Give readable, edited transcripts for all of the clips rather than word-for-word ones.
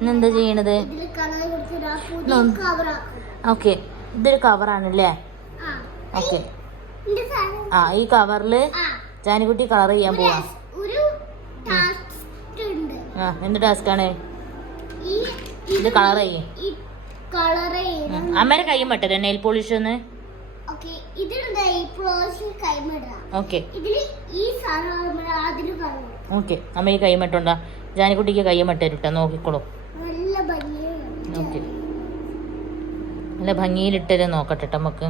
ഇന്നെന്താ ചെയ്യണത്? ഓക്കെ, ഇതൊരു കവറാണല്ലേ? ഓക്കെ, ആ ഈ കവറില് ജാനിക്കുട്ടി കളർ ചെയ്യാൻ പോവാ. ആ എന്ത് ടാസ്കാണ് ഇത്? കളർ ചെയ്യേ. അമ്മേടെ കൈയും പറ്റേ നെയിൽ പോളിഷ് ഒന്ന്. ഓക്കെ ഓക്കെ, അമ്മ ഈ കൈ മട്ടുണ്ടാ. ജാനിക്കുട്ടിക്ക് കൈ മട്ടേരിട്ടാ, നോക്കിക്കോളൂ. ഓക്കെ, നല്ല ഭംഗിയിലിട്ടത് നോക്കട്ടെ നമുക്ക്.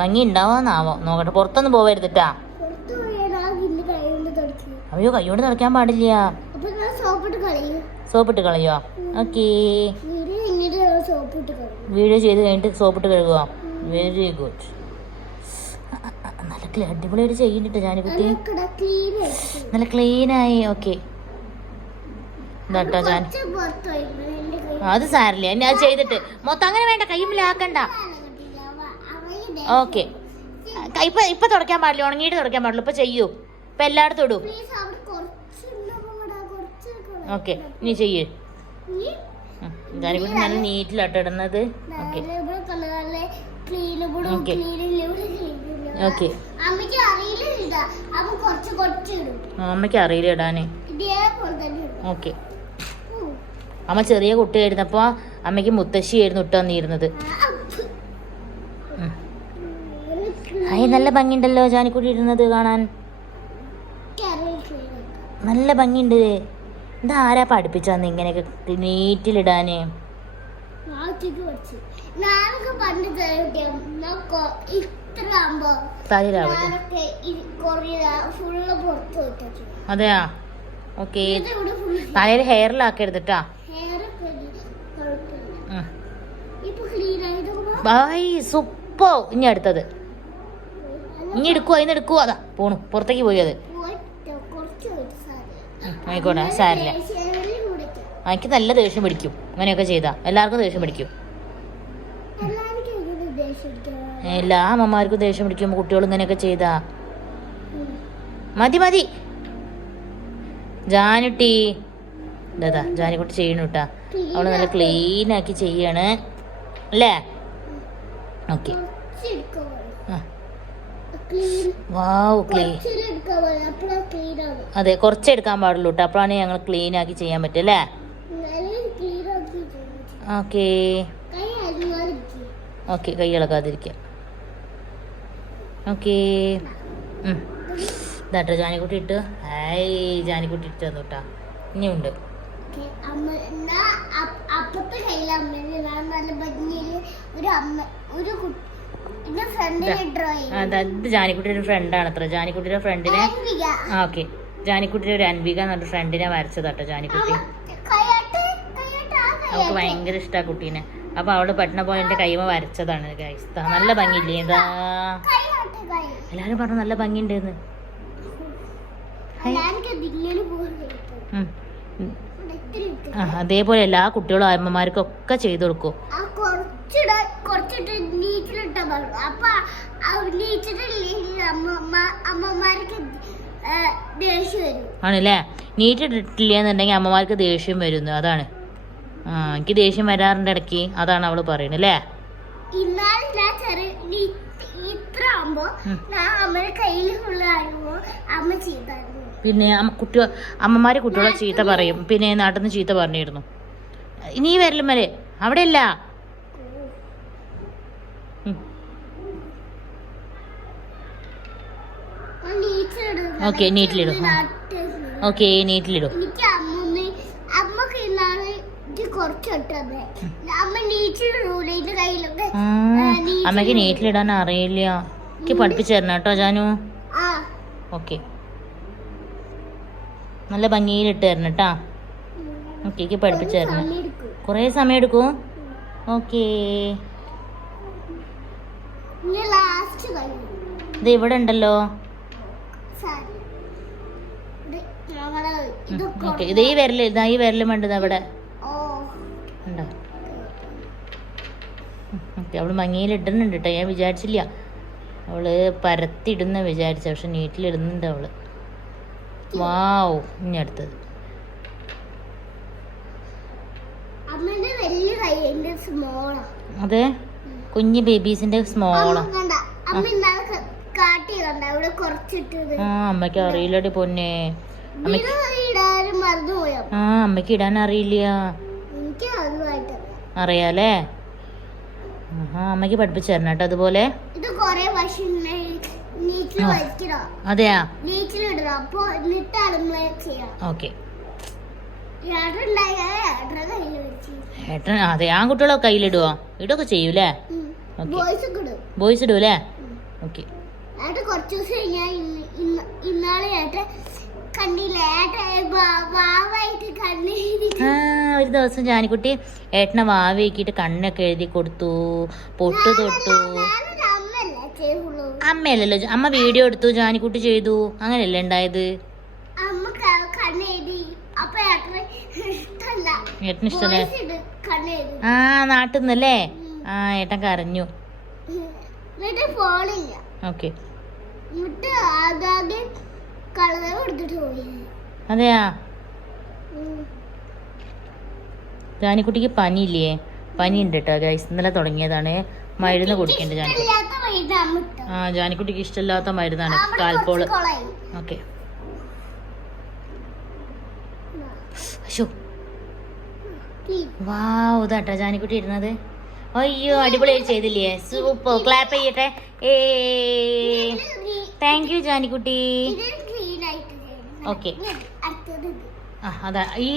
ഭംഗി ഉണ്ടാവാന്നാവോ നോക്കട്ടെ. പുറത്തൊന്നും പോവരുതിട്ടാ. അയ്യോ, കൈയോട് നടക്കാൻ പാടില്ല. സോപ്പിട്ട് കളയോ? ഓക്കേ, വീഡിയോ ചെയ്ത് കഴിഞ്ഞിട്ട് സോപ്പിട്ട് കഴുകുക. Very good. നല്ല അടിപൊളിയായിട്ട് ചെയ്യുന്നുണ്ട് ജാനിക്കുട്ടി, നല്ല ക്ലീനായി. ഓക്കെ, എന്താട്ടോ ജാൻ, അത് സാരില്ല. ഇനി അത് ചെയ്തിട്ട് മൊത്തം അങ്ങനെ വേണ്ട, കയ്യുമ്പിലാക്കണ്ട. ഓക്കെ, ഇപ്പൊ തുടയ്ക്കാൻ പാടില്ല, ഉണങ്ങിയിട്ട് തുടയ്ക്കാൻ പാടില്ല. ഇപ്പൊ ചെയ്യൂ, ഇപ്പൊ എല്ലായിടത്തും ഇടൂ. ഓക്കെ, ഇനി ചെയ്യൂ. ജാനിക്കുട്ടി നല്ല നീറ്റിലാട്ടോ ഇടുന്നത്. ഓക്കെ ഓക്കെ ഓക്കെ, അമ്മയ്ക്ക് അറിയില്ല ഇടാന്. ഓക്കെ, അമ്മ ചെറിയ കുട്ടിയായിരുന്നപ്പോ അമ്മയ്ക്ക് മുത്തശ്ശിയായിരുന്നു ഇട്ട് തന്നിരുന്നത്. നല്ല ഭംഗിയുണ്ടല്ലോ ജാനിക്കുട്ടി ഇടുന്നത് കാണാൻ, നല്ല ഭംഗിയുണ്ട്. എന്താ ആരാ പഠിപ്പിച്ചാന്ന് ഇങ്ങനെയൊക്കെ നീറ്റിലിടാന്? അതെയാ? ഓക്കെ, തലയിൽ ഹെയറിലാക്കരുതിട്ടാ. By super. ഇനി അടുത്തത് ഇനി എടുക്കുവോ? അതിന് എടുക്കുവോ? അതാ പോണു, പുറത്തേക്ക് പോയി. അത് ആയിക്കോട്ടെ, സാരില്ല. എനിക്ക് നല്ല ദേഷ്യം പിടിക്കും അങ്ങനെയൊക്കെ ചെയ്താ. എല്ലാവർക്കും ദേഷ്യം പിടിക്കും. എല്ലാ അമ്മമാർക്കും ദേഷ്യം പിടിക്കും കുട്ടികൾ ഇങ്ങനെയൊക്കെ ചെയ്താ. മതി മതി ജാനുട്ടി. ഇതാ ജാനിക്കുട്ടി ചെയ്യണു കേട്ടാ. അവള് നല്ല ക്ലീൻ ആക്കി ചെയ്യാണ് അല്ലേ? ഓക്കെ, വാവ് ക്ലീൻ. അതെ, കുറച്ചെടുക്കാൻ പാടുള്ളൂ കേട്ടോ, അപ്പോഴാണ് ഞങ്ങൾ ക്ലീൻ ആക്കി ചെയ്യാൻ പറ്റും അല്ലേ? ഓക്കെ ഓക്കെ, കൈ ഇളകാതിരിക്കുക. ഓക്കെ, ഇതാട്ടോ ജാനിക്കുട്ടി ഇട്ട്. ഹായ്, ജാനിക്കുട്ടി ഇട്ട് തന്നു കേട്ടാ. ഇനിയുണ്ട്. ഇത് ജാനിക്കുട്ടിയുടെ ഫ്രണ്ടാണ് അത്ര. ജാനിക്കുട്ടിയുടെ ഫ്രണ്ടിനെ, ഓക്കെ, ജാനിക്കുട്ടിയുടെ ഒരു അൻവിക എന്നൊരു ഫ്രണ്ടിനെ വരച്ചതാട്ടോ ജാനിക്കുട്ടി. അവൾക്ക് ഭയങ്കര ഇഷ്ടമാണ് കുട്ടീനെ. അപ്പൊ അവള് പട്ടണ പോലെ എന്റെ കൈമ വരച്ചതാണ് ഗൈസ്. നല്ല ഭംഗിയില്ലേ? എന്താ എല്ലാരും പറഞ്ഞു നല്ല ഭംഗിയുണ്ടെന്ന്. അതേപോലെ എല്ലാ കുട്ടികളും അമ്മമാർക്കൊക്കെ ചെയ്തു കൊടുക്കും. ആണല്ലേ? നീറ്റ് ഇട്ടിട്ടില്ല എന്നുണ്ടെങ്കിൽ അമ്മമാർക്ക് ദേഷ്യം വരുന്നു. അതാണ്. എനിക്ക് ദേഷ്യം വരാറുണ്ട് ഇടയ്ക്ക്. അതാണ് അവള് പറയുന്നത് അല്ലേ? പിന്നെ അമ്മമാര് കുട്ടികളെ ചീത്ത പറയും. പിന്നെ നാട്ടിൽ നിന്ന് ചീത്ത പറഞ്ഞിരുന്നു. ഇനി വരലും വരെ അവിടെയല്ല. ഓക്കെ, നീറ്റിലിടും. ഓക്കെ, നീറ്റിലിടും. അമ്മക്ക് നീറ്റിലിടാൻ അറിയില്ല. എനിക്ക് പഠിപ്പിച്ചു തരണം കേട്ടോ ജാനു. ഓക്കെ, നല്ല ഭംഗിയിലിട്ട് തരണം കേട്ടാ. ഓക്കെ, എനിക്ക് പഠിപ്പിച്ചു തരണം. കുറേ സമയം എടുക്കും. ഓക്കെ, ഇത് ഇവിടെ ഉണ്ടല്ലോ. ഓക്കെ, ഇത് ഈ വിരല്, ഇതാ ഈ വിരലും വേണ്ടത് അവിടെ ഉണ്ടോ? ഓക്കെ, അവള് ഭംഗിയിലിടുന്നുണ്ട് കേട്ടോ. ഞാൻ വിചാരിച്ചില്ല അവള് പരത്തിടുന്ന വിചാരിച്ച, പക്ഷെ നീറ്റിലിടുന്നുണ്ട് അവള്. വാവ്. ഇനി അടുത്തത് അതെ, കുഞ്ഞു ബേബീസിന്റെ സ്മോളാ. അമ്മക്ക് അറിയില്ലടി പൊന്നെ. അമ്മക്ക് ഇടാൻ അറിയില്ല. അറിയാലേ? അമ്മക്ക് പഠിപ്പിച്ചു തരണം കേട്ടോ അതുപോലെ. അതെയാ? ഓക്കെ. ഏട്ടൻ അതെ, ആൺകുട്ടികളൊക്കെ കയ്യിലിടുവോ? ഇടൊക്കെ ചെയ്യൂലേ? ബോയ്സ് ഇടൂലേ? ഓക്കെ. ഒരു ദിവസം ജാനിക്കുട്ടി ഏട്ടനെ വാവയാക്കിയിട്ട് കണ്ണൊക്കെ എഴുതി കൊടുത്തു, പൊട്ടു തൊട്ടു. അമ്മയല്ലല്ലോ, അമ്മ വീഡിയോ എടുത്തു, ജാനിക്കുട്ടി ചെയ്തു, അങ്ങനെയല്ലേ ഉണ്ടായത്? ഏട്ടന് ഇഷ്ടല്ലേ? ആ, നാട്ടിൽ നിന്നല്ലേ? ആ, ഏട്ടൻ കരഞ്ഞു. ഓക്കെ. അതെയാ? ജാനിക്കുട്ടിക്ക് പനിയില്ലേ? പനി ഉണ്ട് കേട്ടോ ഗൈസ്, ഇന്നലെ തുടങ്ങിയതാണ്. മരുന്ന് കുടിക്കണ്ട ജാനിക്കുട്ടി. ആ, ജാനിക്കുട്ടിക്ക് ഇഷ്ടമില്ലാത്ത മരുന്നാണ് കാൽപോള്. ഓക്കെ. വാവ്, ഇതാട്ടോ ജാനിക്കുട്ടി ഇരുന്നത്. അയ്യോ, അടിപൊളിയായി ചെയ്തില്ലേ? സൂപ്പർ. ക്ലാപ്പ് ചെയ്യട്ടെ. താങ്ക് യു ജാനിക്കുട്ടി. ഓക്കെ. അതാ ഈ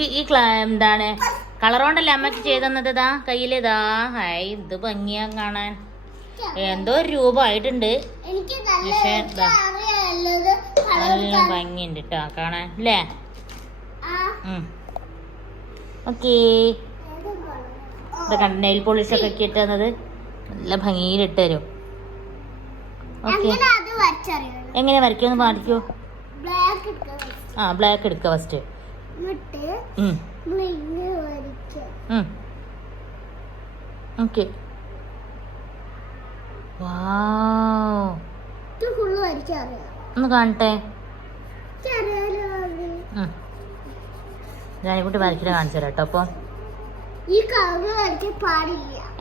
എന്താണ് കളർ കൊണ്ടല്ലേ അമ്മക്ക് ചെയ്തന്നത്? ഇതാ കയ്യിലിതാ. ഹായ്, ഇത് ഭംഗിയാ കാണാൻ. എന്തോ രൂപ ആയിട്ടുണ്ട്, പക്ഷേ നല്ല ഭംഗിയുണ്ട് കേട്ടോ കാണാൻ അല്ലേ? ഓക്കേ. ഇതൊക്കെ നെയിൽ പോളിഷൊക്കെ ഇട്ടുന്നത് നല്ല ഭംഗിയിലിട്ട് തരും. ഓക്കെ. എങ്ങനെ വരയ്ക്കുമെന്ന് പാടിക്കോ. ആ, ബ്ലാക്ക് എടുക്കുക ഫസ്റ്റ്. ഓക്കെ. ഒന്ന് കാണട്ടെ. ജാനിക്കുട്ടി വരയ്ക്കണ കാണിച്ചു തരാം കേട്ടോ. അപ്പൊ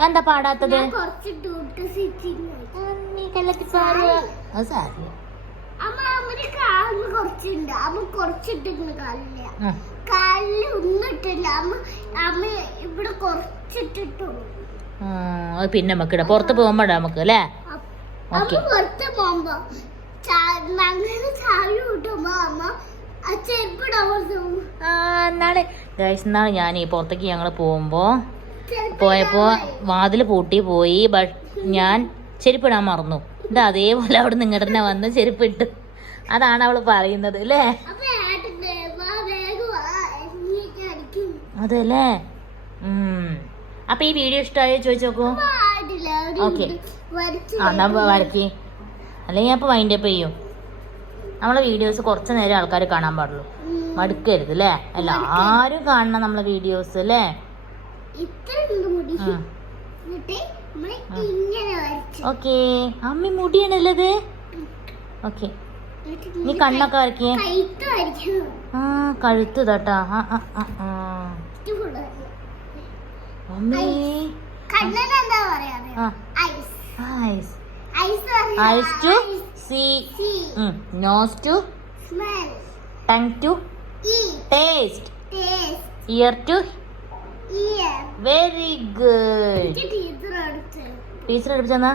എന്താ പാടാത്തത്? അത് പിന്നെ നമുക്ക് ഇടാം, പുറത്ത് പോകുമ്പോ നമുക്ക് അല്ലേ? ഓക്കെ. എന്നാണ് ഞാൻ പുറത്തേക്ക് ഞങ്ങൾ പോയപ്പോ വാതില് പൂട്ടി പോയി. ഞാൻ ചെരുപ്പിടാൻ മറന്നു. എന്താ അതേപോലെ അവിടെ നിങ്ങളുടെ തന്നെ വന്ന് ചെരുപ്പിട്ട്. അതാണ് അവള് പറയുന്നത് അല്ലേ? അതല്ലേ? അപ്പൊ ഈ വീഡിയോ ഇഷ്ടമായോ ചോദിച്ചു നോക്കൂ. ഓക്കെ. എന്നാ വരക്കി, അല്ലെങ്കിൽ അപ്പൊ വൈൻഡ് അപ്പ് ചെയ്യും. നമ്മളെ വീഡിയോസ് കുറച്ച് നേരം ആൾക്കാർ കാണാൻ പാടുള്ളൂ, മടുക്കരുത് അല്ലേ? എല്ലാരും കാണണം നമ്മളെ വീഡിയോസ് അല്ലേ? ഓക്കെ. അമ്മ മുടിയാണല്ലത്. ഓക്കെ. നീ കണ്ണൊക്കെ വരക്കിയേ. ആ, കഴുത്ത് തട്ടാ. അമ്മേ, eyes to see, nose to smell, tongue to eat, taste, ear to hear. Very good. Teacher പഠിപ്പിച്ചെന്നാ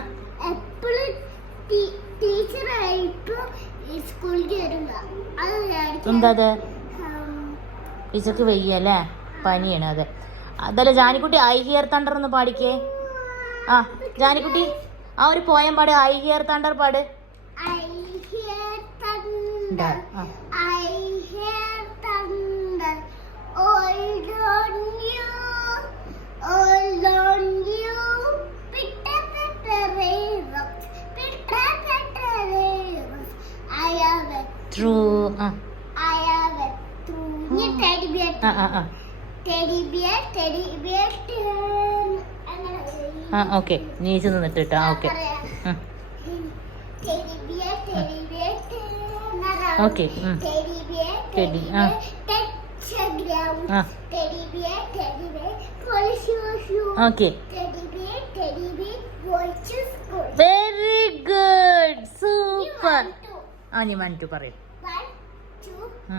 എന്താ അത്? ടീച്ചർക്ക് വയ്യല്ലേ? പനിയാണ്. അതെ. അതല്ല ജാനിക്കുട്ടി, ഐ ഹിയർ തണ്ടർ ഒന്ന് പാടിക്കേ. ആ ജാനിക്കുട്ടി, ആ ഒരു പോയം പാട്. ഐ ഹിയർ തണ്ടർ പാട്. ഓക്കെ. നീച്ച് നിന്നിട്ട് കേട്ടോ. Okay. Okay. Okay very good super. ആ നീ 1 2 പറയൂ. ആ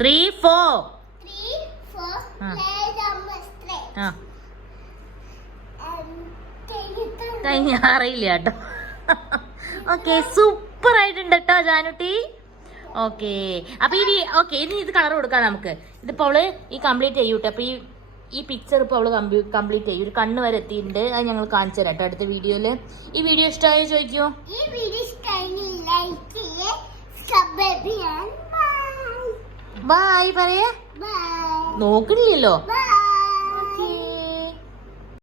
3 4 ആ കഴിഞ്ഞ അറിയില്ല കേട്ടോ. ഓക്കെ സൂപ്പർ ആയിട്ടുണ്ട് കേട്ടോ ജാനുട്ടി. ഓക്കെ അപ്പൊ ഓക്കെ ഇനി ഇത് കളർ കൊടുക്കാം നമുക്ക്. ഇതിപ്പോ അവള് ഈ കംപ്ലീറ്റ് ചെയ്യൂട്ടെ. അപ്പൊ ഈ പിക്ചർ ഇപ്പോൾ അവള് കംപ്ലീറ്റ് ചെയ്യും. ഒരു കണ്ണ് വരെ എത്തിയിട്ടുണ്ട്. അത് ഞങ്ങൾ കാണിച്ചു തരാം കേട്ടോ അടുത്ത വീഡിയോയില്. ഈ വീഡിയോ ഇഷ്ടമായോ ചോദിക്കൂ. ബായ് പറയാ. നോക്കണില്ലല്ലോ.